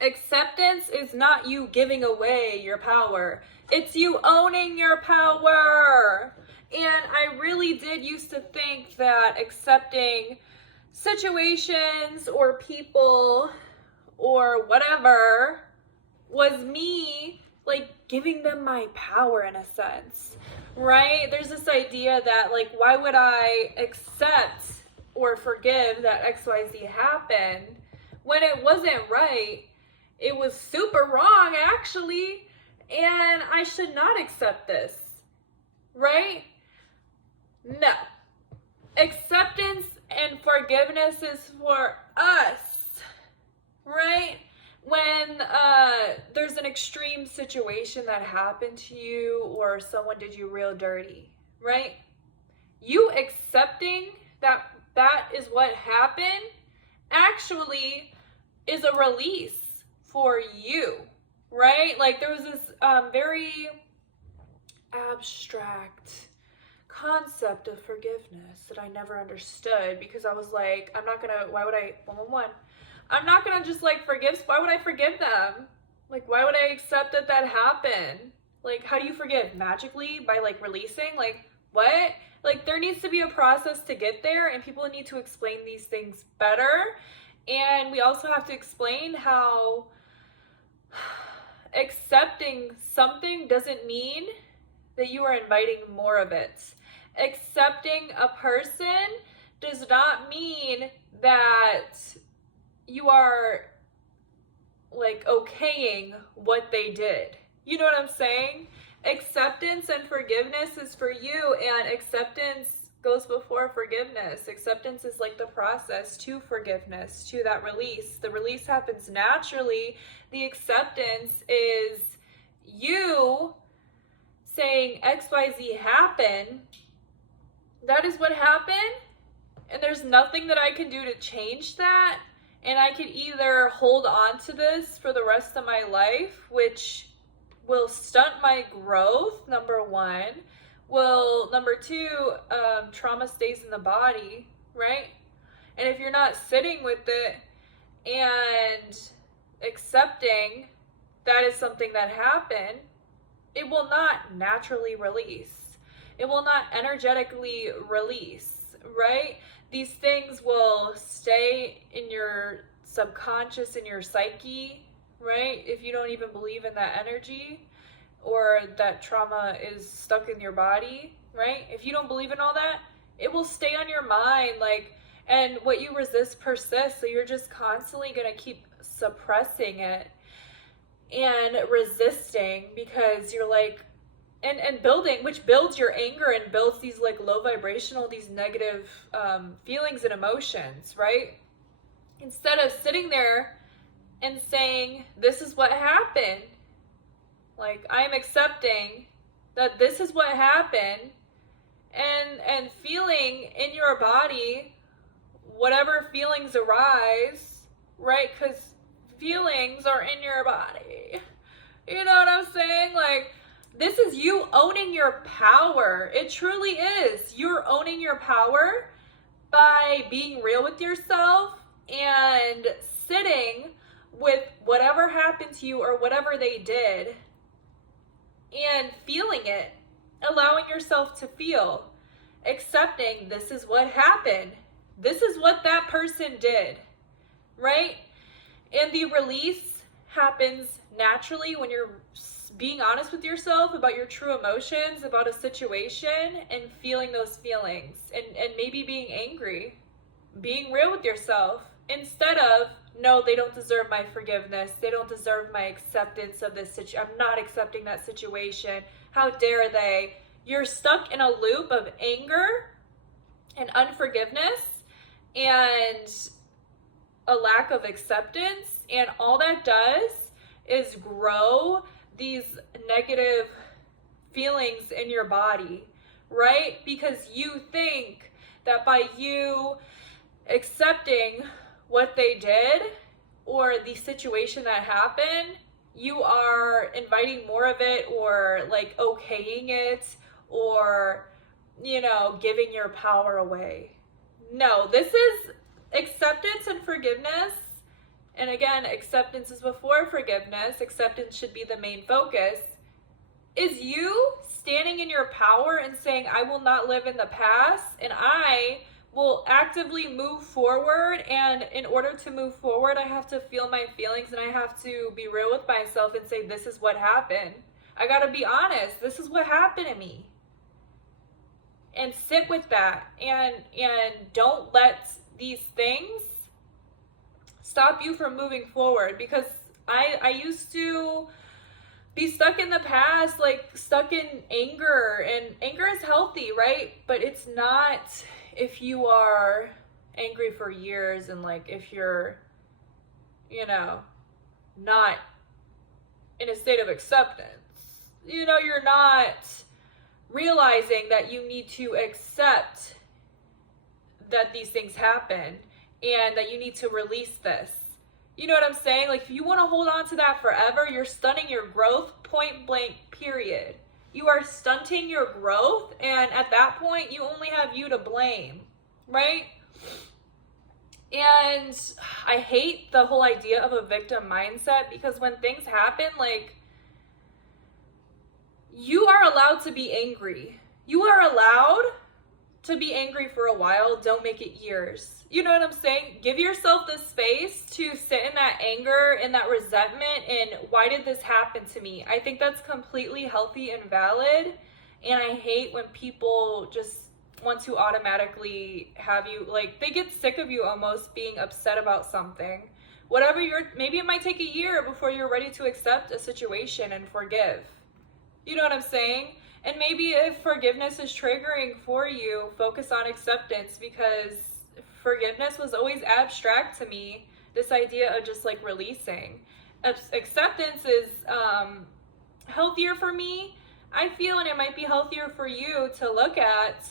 Acceptance is not you giving away your power. It's you owning your power. And I really did used to think that accepting situations or people or whatever was me like giving them my power in a sense, right? There's this idea that like, why would I accept or forgive that XYZ happened when it wasn't right? It was super wrong actually, and I should not accept this, right? No. Acceptance and forgiveness is for us, right? When there's an extreme situation that happened to you or someone did you real dirty, right? You accepting that that is what happened actually is a release for you, right? Like there was this very abstract concept of forgiveness that I never understood because I was like, I'm not gonna, why would I, I'm not gonna just like forgive, why would I forgive them? Like, why would I accept that that happened? Like, how do you forgive? Magically? By like releasing? Like, what? Like, there needs to be a process to get there, and people need to explain these things better. And we also have to explain how accepting something doesn't mean that you are inviting more of it. Accepting a person does not mean that you are like okaying what they did. You know what I'm saying? Acceptance and forgiveness is for you, and acceptance goes before forgiveness. Acceptance is like the process to forgiveness, to that release. The release happens naturally. The acceptance is you saying XYZ happened. That is what happened, and there's nothing that I can do to change that. And I could either hold on to this for the rest of my life, which will stunt my growth, number one. Well, number two, trauma stays in the body, right? And if you're not sitting with it and accepting that is something that happened, it will not naturally release. It will not energetically release, right? These things will stay in your subconscious, in your psyche, right? If you don't even believe in that energy or that trauma is stuck in your body, right? If you don't believe in all that, it will stay on your mind, like, and what you resist persists. So you're just constantly going to keep suppressing it and resisting because you're like, and building, which builds your anger and builds these like low vibrational, these negative feelings and emotions, right? Instead of sitting there and saying, this is what happened. Like, I am accepting that this is what happened, and feeling in your body whatever feelings arise, right? Because feelings are in your body. You know what I'm saying? Like, this is you owning your power. It truly is. You're owning your power by being real with yourself and sitting with whatever happened to you or whatever they did and feeling it, allowing yourself to feel, accepting this is what happened. This is what that person did, right? And the release happens naturally when you're being honest with yourself about your true emotions, about a situation, and feeling those feelings, and maybe being angry, being real with yourself, instead of, no, they don't deserve my forgiveness, they don't deserve my acceptance of this situation, I'm not accepting that situation, how dare they. You're stuck in a loop of anger and unforgiveness and a lack of acceptance, and all that does is grow these negative feelings in your body, right? Because you think that by you accepting what they did or the situation that happened, you are inviting more of it or like okaying it or, you know, giving your power away. No, this is acceptance and forgiveness and again, acceptance is before forgiveness, acceptance should be the main focus, is you standing in your power and saying, I will not live in the past, and I will actively move forward. And in order to move forward, I have to feel my feelings, and I have to be real with myself and say, this is what happened. I gotta be honest, this is what happened to me. And sit with that, and don't let these things stop you from moving forward. Because I used to be stuck in the past, like stuck in anger, and anger is healthy, right? But it's not if you are angry for years, and like if you're, you know, not in a state of acceptance, you know, you're not realizing that you need to accept that these things happen and that you need to release this. You know what I'm saying? Like, if you want to hold on to that forever, you're stunning your growth, point blank, period. You are stunting your growth, and at that point, you only have you to blame, right? And I hate the whole idea of a victim mindset, because when things happen, like, you are allowed to be angry. You are allowed to be angry for a while. Don't make it years. You know what I'm saying? Give yourself the space to sit in that anger and that resentment and why did this happen to me? I think that's completely healthy and valid. And I hate when people just want to automatically have you, like, they get sick of you almost being upset about something. Whatever maybe it might take a year before you're ready to accept a situation and forgive. You know what I'm saying? And maybe if forgiveness is triggering for you, focus on acceptance, because forgiveness was always abstract to me. This idea of just like releasing. Acceptance is healthier for me, I feel, and it might be healthier for you to look at,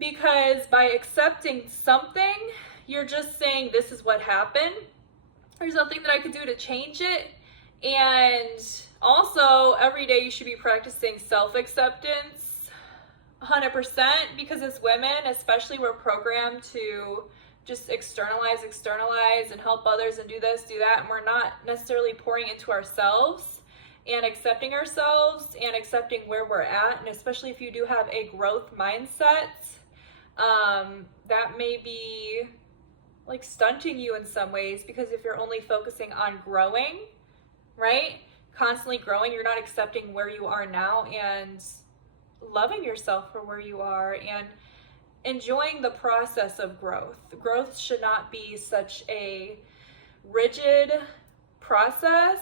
because by accepting something, you're just saying, this is what happened. There's nothing that I could do to change it. And also, every day you should be practicing self-acceptance 100%, because as women, especially, we're programmed to just externalize and help others and do this, do that, and we're not necessarily pouring into ourselves and accepting ourselves and accepting where we're at. And especially if you do have a growth mindset, that may be like stunting you in some ways, because if you're only focusing on growing, right? Constantly growing, you're not accepting where you are now and loving yourself for where you are and enjoying the process of growth. Growth should not be such a rigid process.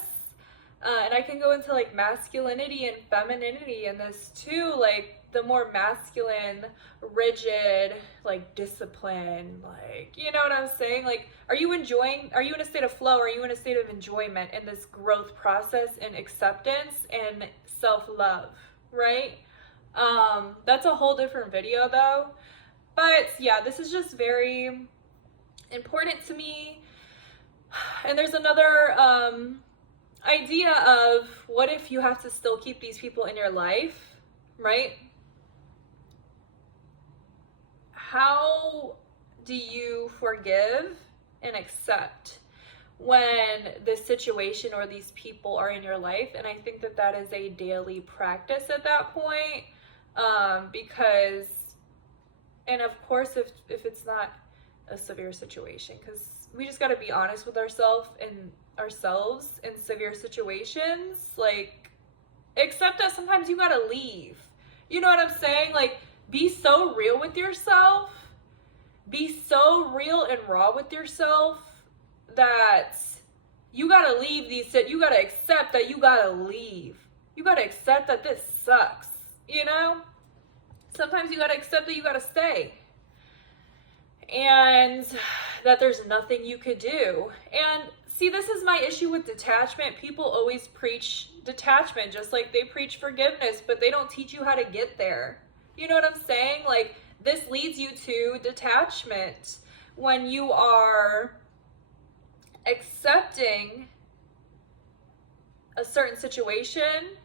And I can go into like masculinity and femininity in this too, like the more masculine, rigid, like discipline, like, you know what I'm saying? Like, are you in a state of flow? Are you in a state of enjoyment in this growth process and acceptance and self-love, right? That's a whole different video though. But yeah, this is just very important to me. And there's another idea of, what if you have to still keep these people in your life, right? How do you forgive and accept when this situation or these people are in your life? And I think that that is a daily practice at that point, because, and of course, if it's not a severe situation, because we just got to be honest with ourselves in severe situations. Like, accept that sometimes you gotta leave. You know what I'm saying? Like, be so real with yourself. Be so real and raw with yourself that you gotta leave you gotta accept that you gotta leave. You gotta accept that this sucks, you know? Sometimes you gotta accept that you gotta stay. And that there's nothing you could do. And see, this is my issue with detachment. People always preach detachment, just like they preach forgiveness, but they don't teach you how to get there. You know what I'm saying? Like, this leads you to detachment when you are accepting a certain situation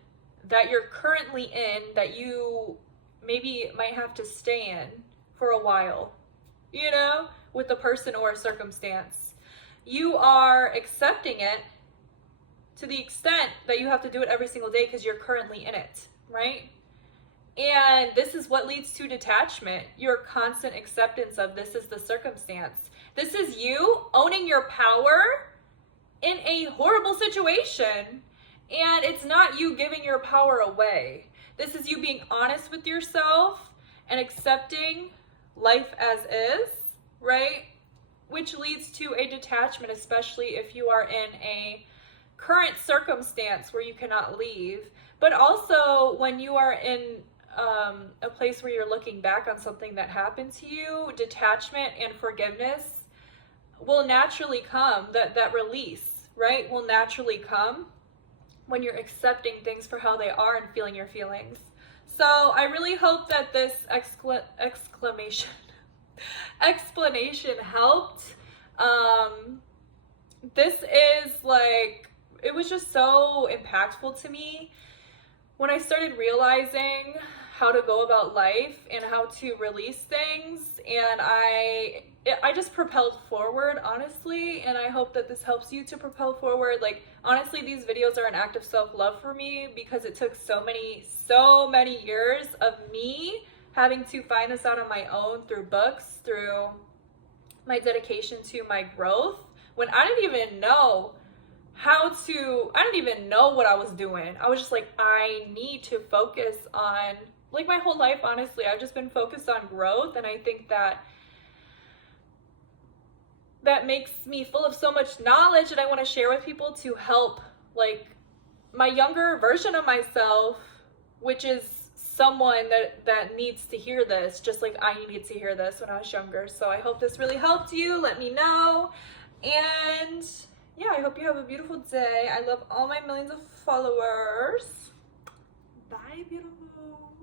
that you're currently in, that you maybe might have to stay in for a while, you know, with a person or a circumstance. you are accepting it to the extent that you have to do it every single day because you're currently in it, right? And this is what leads to detachment, your constant acceptance of this is the circumstance. This is you owning your power in a horrible situation, and it's not you giving your power away. This is you being honest with yourself and accepting life as is, right? Which leads to a detachment, especially if you are in a current circumstance where you cannot leave, but also when you are in a place where you're looking back on something that happened to you, detachment and forgiveness will naturally come. That release, right, will naturally come when you're accepting things for how they are and feeling your feelings. So I really hope that this explanation helped. This is like, it was just so impactful to me when I started realizing how to go about life and how to release things, and I just propelled forward, honestly, and I hope that this helps you to propel forward. Like, honestly, these videos are an act of self-love for me because it took so many years of me having to find this out on my own through books, through my dedication to my growth, when I didn't even know I didn't even know what I was doing. I was just like, I need to focus on, like, my whole life, honestly, I've just been focused on growth, and I think that makes me full of so much knowledge that I want to share with people to help, like, my younger version of myself, which is someone that needs to hear this, just like I needed to hear this when I was younger. So I hope this really helped you. Let me know. And yeah, I hope you have a beautiful day. I love all my millions of followers. Bye, beautiful.